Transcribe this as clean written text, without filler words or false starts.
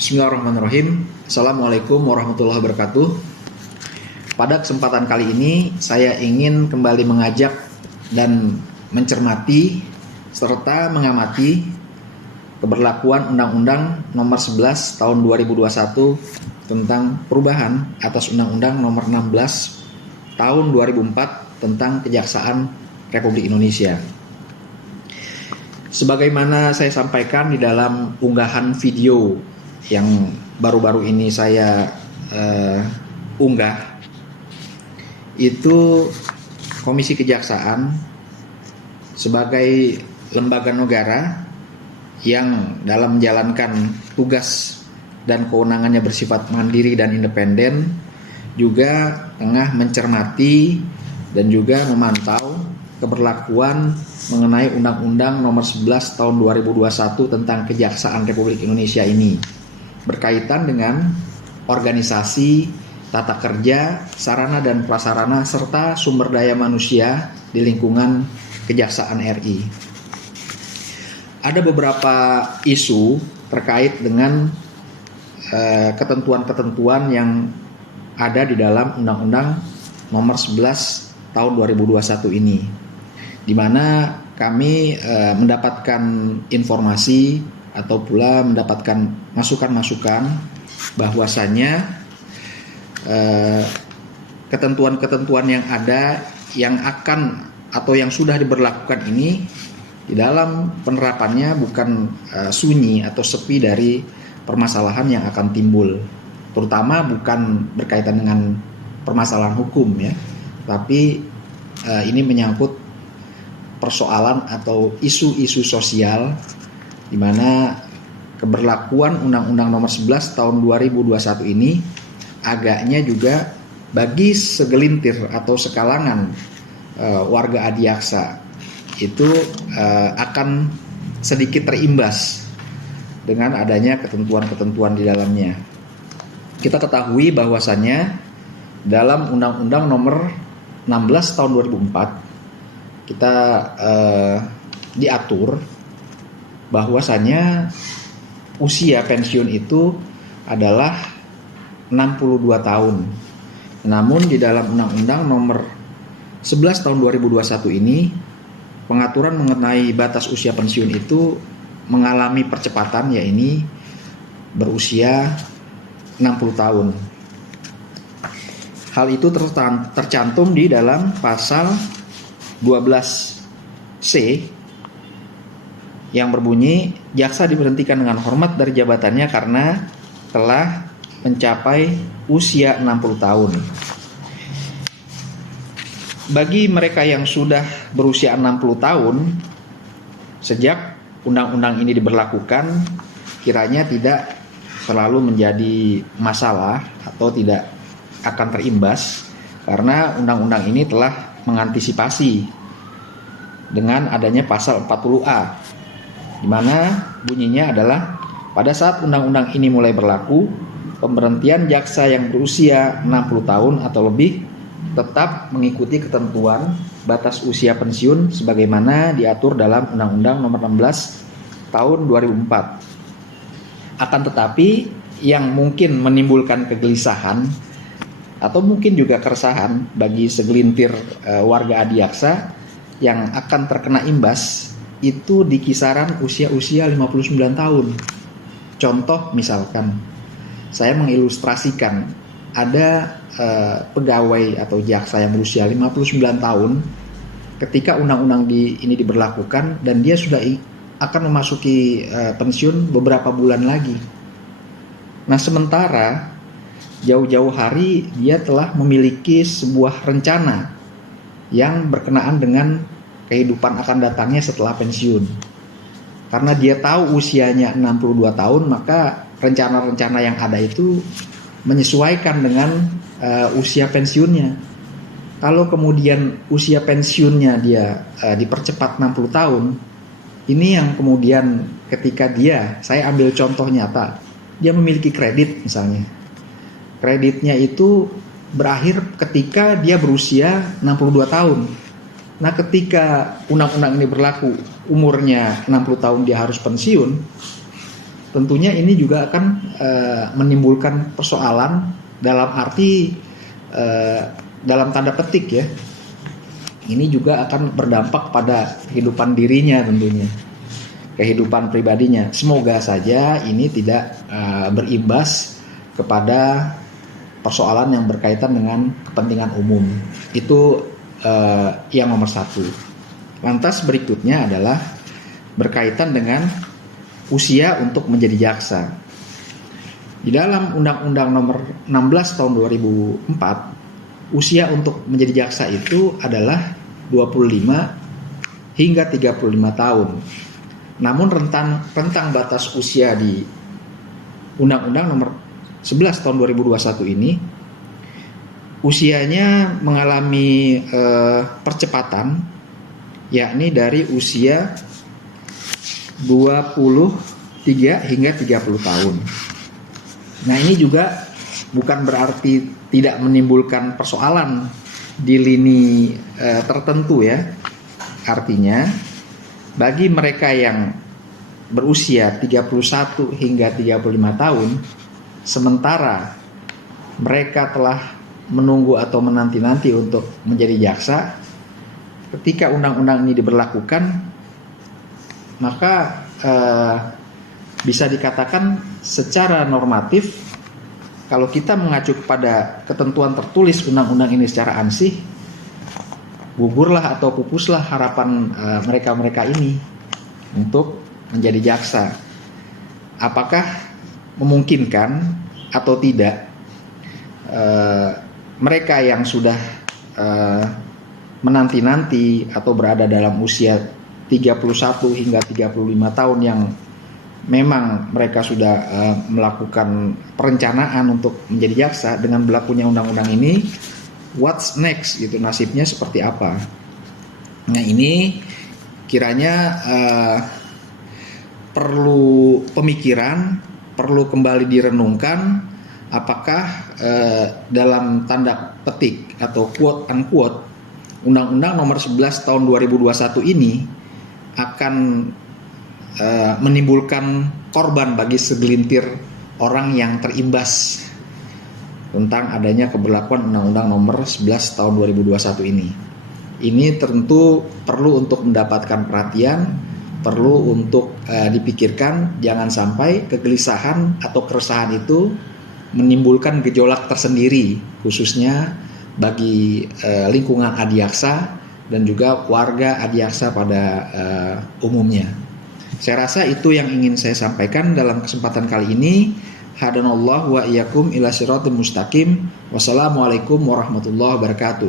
Bismillahirrahmanirrahim. Assalamualaikum warahmatullahi wabarakatuh. Pada kesempatan kali ini saya ingin kembali mengajak dan mencermati serta mengamati keberlakuan Undang-Undang Nomor 11 Tahun 2021 tentang perubahan atas Undang-Undang Nomor 16 Tahun 2004 tentang Kejaksaan Republik Indonesia. Sebagaimana saya sampaikan di dalam unggahan video yang baru-baru ini saya unggah, itu Komisi Kejaksaan sebagai lembaga negara yang dalam menjalankan tugas dan kewenangannya bersifat mandiri dan independen juga tengah mencermati dan juga memantau keberlakuan mengenai Undang-Undang Nomor 11 Tahun 2021 tentang Kejaksaan Republik Indonesia ini, berkaitan dengan organisasi, tata kerja, sarana dan prasarana, serta sumber daya manusia di lingkungan Kejaksaan RI. Ada beberapa isu terkait dengan ketentuan-ketentuan yang ada di dalam Undang-Undang Nomor 11 Tahun 2021 ini, di mana kami mendapatkan informasi atau pula mendapatkan masukan-masukan bahwasannya ketentuan-ketentuan yang ada yang akan atau yang sudah diberlakukan ini di dalam penerapannya bukan sunyi atau sepi dari permasalahan yang akan timbul, terutama bukan berkaitan dengan permasalahan hukum ya, tapi ini menyangkut persoalan atau isu-isu sosial, di mana keberlakuan Undang-Undang Nomor 11 Tahun 2021 ini agaknya juga bagi segelintir atau sekalangan warga adiaksa itu akan sedikit terimbas dengan adanya ketentuan-ketentuan di dalamnya. Kita ketahui bahwasannya dalam Undang-Undang Nomor 16 Tahun 2004 kita diatur bahwasanya usia pensiun itu adalah 62 tahun. Namun di dalam Undang-Undang Nomor 11 Tahun 2021 ini, pengaturan mengenai batas usia pensiun itu mengalami percepatan, yaitu berusia 60 tahun. Hal itu tercantum di dalam pasal 12C yang berbunyi, jaksa diberhentikan dengan hormat dari jabatannya karena telah mencapai usia 60 tahun. Bagi mereka yang sudah berusia 60 tahun sejak undang-undang ini diberlakukan, kiranya tidak selalu menjadi masalah atau tidak akan terimbas, karena undang-undang ini telah mengantisipasi dengan adanya pasal 40A, di mana bunyinya adalah pada saat undang-undang ini mulai berlaku, pemberhentian jaksa yang berusia 60 tahun atau lebih tetap mengikuti ketentuan batas usia pensiun sebagaimana diatur dalam Undang-Undang Nomor 16 Tahun 2004. Akan tetapi yang mungkin menimbulkan kegelisahan atau mungkin juga keresahan bagi segelintir warga adiaksa yang akan terkena imbas itu di kisaran usia-usia 59 tahun. Contoh misalkan, saya mengilustrasikan ada pegawai atau jaksa yang berusia 59 tahun ketika undang-undang ini diberlakukan dan dia sudah akan memasuki pensiun beberapa bulan lagi. Nah, sementara jauh-jauh hari dia telah memiliki sebuah rencana yang berkenaan dengan kehidupan akan datangnya setelah pensiun. Karena dia tahu usianya 62 tahun, maka rencana-rencana yang ada itu menyesuaikan dengan usia pensiunnya. Kalau kemudian usia pensiunnya dia dipercepat 60 tahun, ini yang kemudian ketika saya ambil contoh nyata, dia memiliki kredit misalnya. Kreditnya itu berakhir ketika dia berusia 62 tahun. Nah, ketika undang-undang ini berlaku, umurnya 60 tahun dia harus pensiun, tentunya ini juga akan menimbulkan persoalan dalam arti dalam tanda petik ya. Ini juga akan berdampak pada kehidupan dirinya tentunya, kehidupan pribadinya. Semoga saja ini tidak berimbas kepada persoalan yang berkaitan dengan kepentingan umum. Itu yang nomor satu. Lantas berikutnya adalah berkaitan dengan usia untuk menjadi jaksa. Di dalam Undang-Undang nomor 16 tahun 2004, usia untuk menjadi jaksa itu adalah 25 hingga 35 tahun. Namun rentang batas usia di Undang-Undang nomor 11 tahun 2021 ini usianya mengalami percepatan, yakni dari usia 23 hingga 30 tahun. Nah, ini juga bukan berarti tidak menimbulkan persoalan di lini tertentu ya. Artinya bagi mereka yang berusia 31 hingga 35 tahun, sementara mereka telah menunggu atau menanti-nanti untuk menjadi jaksa, ketika undang-undang ini diberlakukan, maka bisa dikatakan secara normatif, kalau kita mengacu kepada ketentuan tertulis undang-undang ini secara ansih, gugurlah atau pupuslah harapan mereka-mereka ini untuk menjadi jaksa. Apakah memungkinkan atau tidak mereka yang sudah menanti-nanti atau berada dalam usia 31 hingga 35 tahun yang memang mereka sudah melakukan perencanaan untuk menjadi jaksa, dengan berlakunya undang-undang ini, what's next gitu, nasibnya seperti apa? Nah, ini kiranya perlu pemikiran, perlu kembali direnungkan, apakah dalam tanda petik atau quote unquote Undang-Undang nomor 11 tahun 2021 ini akan menimbulkan korban bagi segelintir orang yang terimbas tentang adanya keberlakuan Undang-Undang nomor 11 tahun 2021 ini. Ini tentu perlu untuk mendapatkan perhatian, perlu untuk dipikirkan, jangan sampai kegelisahan atau keresahan itu menimbulkan gejolak tersendiri, khususnya bagi lingkungan adiaksa dan juga warga adiaksa pada umumnya. Saya rasa itu yang ingin saya sampaikan dalam kesempatan kali ini. Hadanallahu wa iyyakum ila siratal mustaqim. Wassalamualaikum warahmatullahi wabarakatuh.